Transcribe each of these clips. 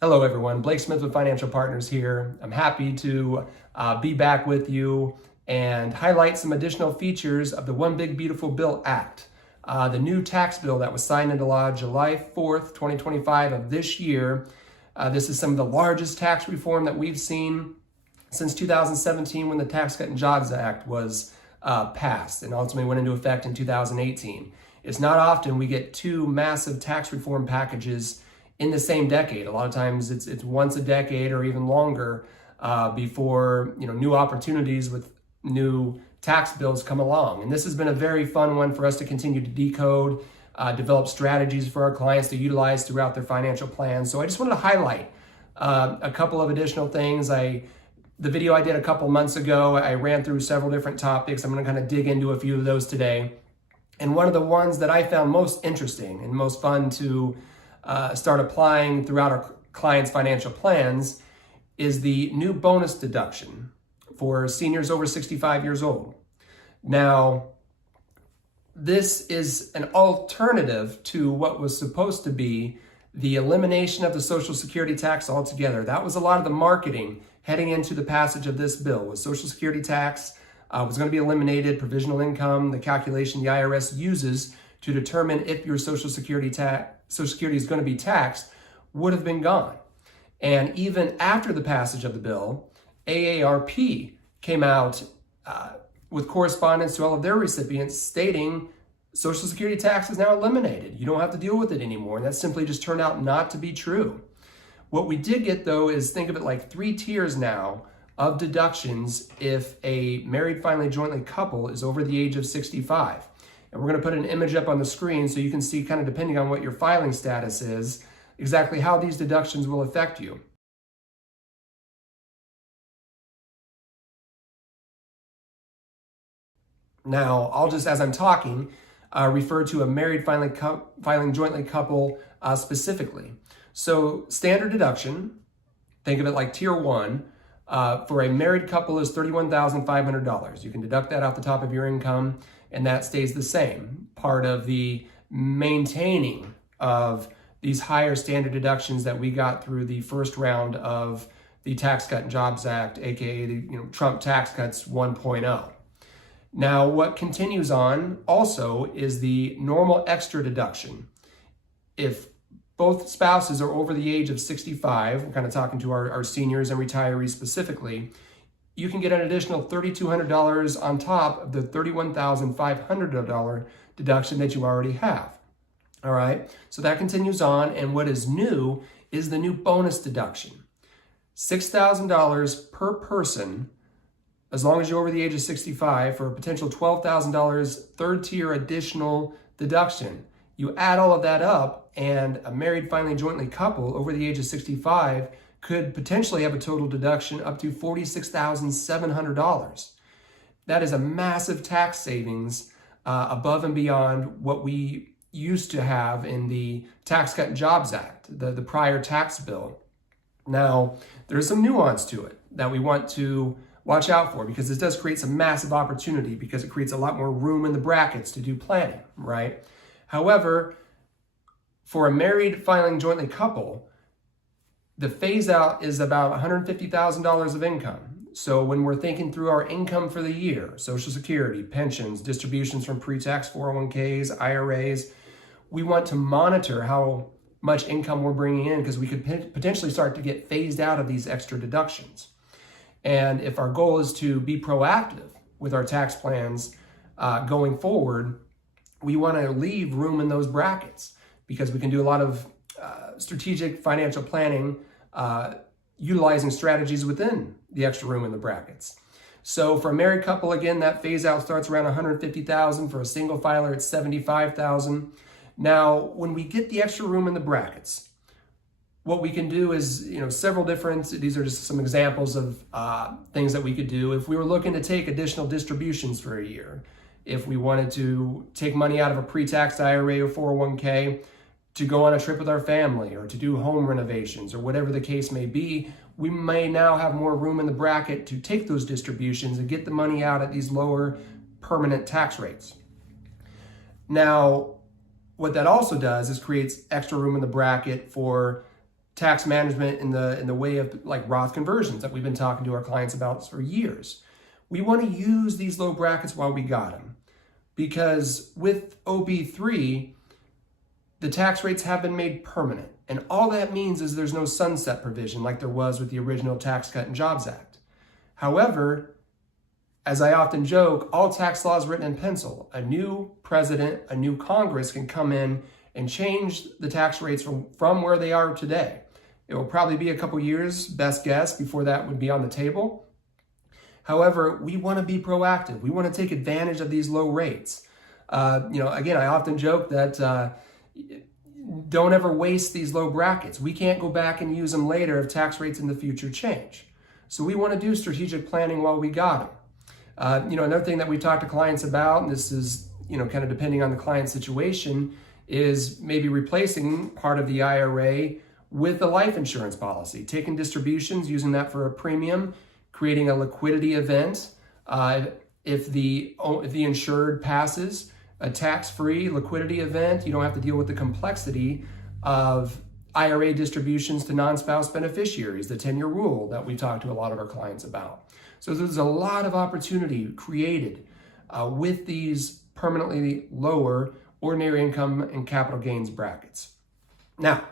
Hello everyone, Blake Smith with Financial Partners here. I'm happy to be back with you and highlight some additional features of the One Big Beautiful Bill Act. The new tax bill that was signed into law July 4th, 2025 of this year. This is some of the largest tax reform that we've seen since 2017 when the Tax Cut and Jobs Act was passed and ultimately went into effect in 2018. It's not often we get two massive tax reform packages in the same decade. A lot of times it's once a decade or even longer before new opportunities with new tax bills come along. And this has been a very fun one for us to continue to decode, develop strategies for our clients to utilize throughout their financial plans. So I just wanted to highlight a couple of additional things. The video I did a couple months ago, I ran through several different topics. I'm going to kind of dig into a few of those today. And one of the ones that I found most interesting and most fun to start applying throughout our clients' financial plans is the new bonus deduction for seniors over 65 years old. Now, this is an alternative to what was supposed to be the elimination of the Social Security tax altogether. That was a lot of the marketing heading into the passage of this bill, was Social Security tax was going to be eliminated, provisional income, the calculation the IRS uses to determine if your Social Security is going to be taxed, would have been gone. And even after the passage of the bill, AARP came out with correspondence to all of their recipients stating Social Security tax is now eliminated. You don't have to deal with it anymore. And that simply just turned out not to be true. What we did get, though, is think of it like 3 tiers now of deductions if a married, filing jointly couple is over the age of 65. And we're going to put an image up on the screen so you can see, kind of depending on what your filing status is, exactly how these deductions will affect you. Now, I'll just, as I'm talking, refer to a married filing jointly couple specifically. So standard deduction, think of it like tier 1, for a married couple is $31,500. You can deduct that off the top of your income, and that stays the same. Part of the maintaining of these higher standard deductions that we got through the first round of the Tax Cut and Jobs Act, aka the Trump Tax Cuts 1.0. Now, what continues on also is the normal extra deduction. If both spouses are over the age of 65, we're kind of talking to our seniors and retirees specifically, you can get an additional $3,200 on top of the $31,500 deduction that you already have. All right, so that continues on, and what is new is the new bonus deduction. $6,000 per person, as long as you're over the age of 65, for a potential $12,000 third tier additional deduction. You add all of that up, and a married, filing jointly couple over the age of 65 could potentially have a total deduction up to $46,700. That is a massive tax savings above and beyond what we used to have in the Tax Cut and Jobs Act, the prior tax bill. Now, there's some nuance to it that we want to watch out for, because this does create some massive opportunity, because it creates a lot more room in the brackets to do planning, right? However, for a married filing jointly couple, the phase out is about $150,000 of income. So when we're thinking through our income for the year, Social Security, pensions, distributions from pre-tax 401ks, IRAs, we want to monitor how much income we're bringing in, because we could potentially start to get phased out of these extra deductions. And if our goal is to be proactive with our tax plans going forward, we want to leave room in those brackets, because we can do a lot of strategic financial planning utilizing strategies within the extra room in the brackets. So for a married couple, again, that phase out starts around $150,000. For a single filer, it's $75,000. Now, when we get the extra room in the brackets, what we can do is, several different, these are just some examples of things that we could do. If we were looking to take additional distributions for a year, if we wanted to take money out of a pre-tax IRA or 401k to go on a trip with our family, or to do home renovations, or whatever the case may be, we may now have more room in the bracket to take those distributions and get the money out at these lower permanent tax rates. Now, what that also does is creates extra room in the bracket for tax management in the way of like Roth conversions that we've been talking to our clients about for years. We want to use these low brackets while we got them, because with OB3, the tax rates have been made permanent. And all that means is there's no sunset provision like there was with the original Tax Cut and Jobs Act. However, as I often joke, all tax law is written in pencil. A new president, a new Congress can come in and change the tax rates from where they are today. It will probably be a couple years, best guess, before that would be on the table. However, we want to be proactive. We want to take advantage of these low rates. Again, I often joke that don't ever waste these low brackets. We can't go back and use them later if tax rates in the future change. So we want to do strategic planning while we got them. Another thing that we talk to clients about, and this is, kind of depending on the client situation, is maybe replacing part of the IRA with a life insurance policy, taking distributions, using that for a premium, creating a liquidity event. If the insured passes, a tax-free liquidity event, you don't have to deal with the complexity of IRA distributions to non-spouse beneficiaries, the 10-year rule that we talk to a lot of our clients about. So there's a lot of opportunity created with these permanently lower ordinary income and capital gains brackets. Now,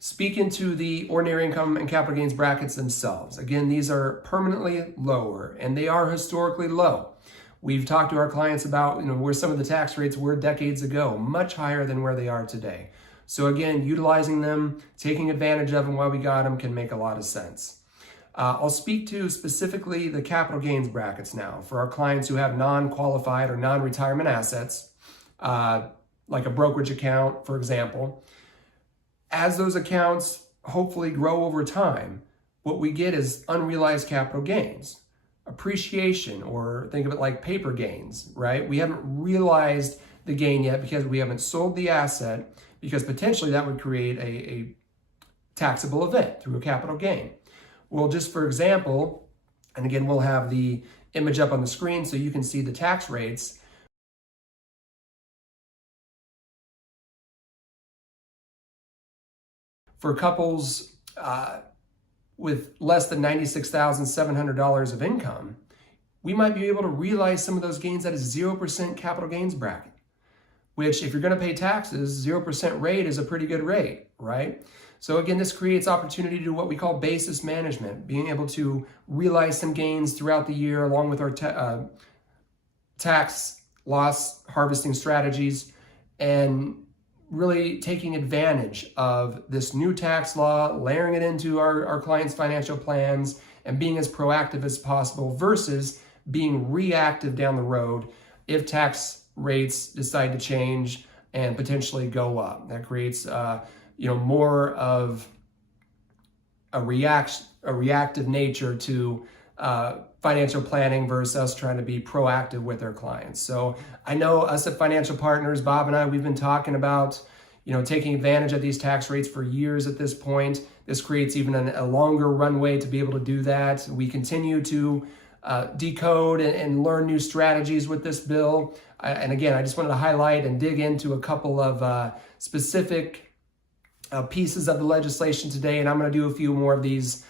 speaking to the ordinary income and capital gains brackets themselves, again, these are permanently lower and they are historically low. We've talked to our clients about where some of the tax rates were decades ago, much higher than where they are today. So again, utilizing them, taking advantage of them while we got them can make a lot of sense. I'll speak to specifically the capital gains brackets now for our clients who have non-qualified or non-retirement assets, like a brokerage account, for example. As those accounts hopefully grow over time, what we get is unrealized capital gains, appreciation, or think of it like paper gains, right? We haven't realized the gain yet because we haven't sold the asset, because potentially that would create a taxable event through a capital gain. Well, just for example, and again, we'll have the image up on the screen so you can see the tax rates. For couples with less than $96,700 of income, we might be able to realize some of those gains at a 0% capital gains bracket, which if you're going to pay taxes, 0% rate is a pretty good rate, right? So again, this creates opportunity to do what we call basis management, being able to realize some gains throughout the year along with our tax loss harvesting strategies, and really taking advantage of this new tax law, layering it into our clients' financial plans, and being as proactive as possible versus being reactive down the road if tax rates decide to change and potentially go up. That creates more of a reactive nature to financial planning versus us trying to be proactive with our clients. So I know us at Financial Partners, Bob and I, we've been talking about taking advantage of these tax rates for years at this point. This creates even a longer runway to be able to do that. We continue to decode and learn new strategies with this bill. And again, I just wanted to highlight and dig into a couple of specific pieces of the legislation today, and I'm going to do a few more of these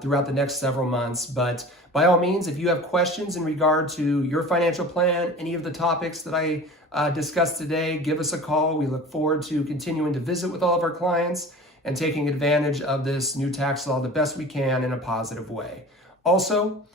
throughout the next several months. But by all means, if you have questions in regard to your financial plan, any of the topics that I discussed today, give us a call. We look forward to continuing to visit with all of our clients and taking advantage of this new tax law the best we can in a positive way. Also,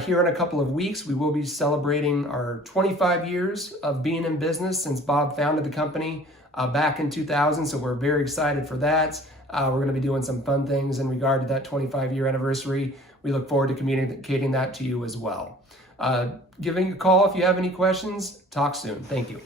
here in a couple of weeks, we will be celebrating our 25 years of being in business since Bob founded the company back in 2000. So we're very excited for that. We're going to be doing some fun things in regard to that 25-year anniversary. We look forward to communicating that to you as well. Giving a call if you have any questions. Talk soon. Thank you.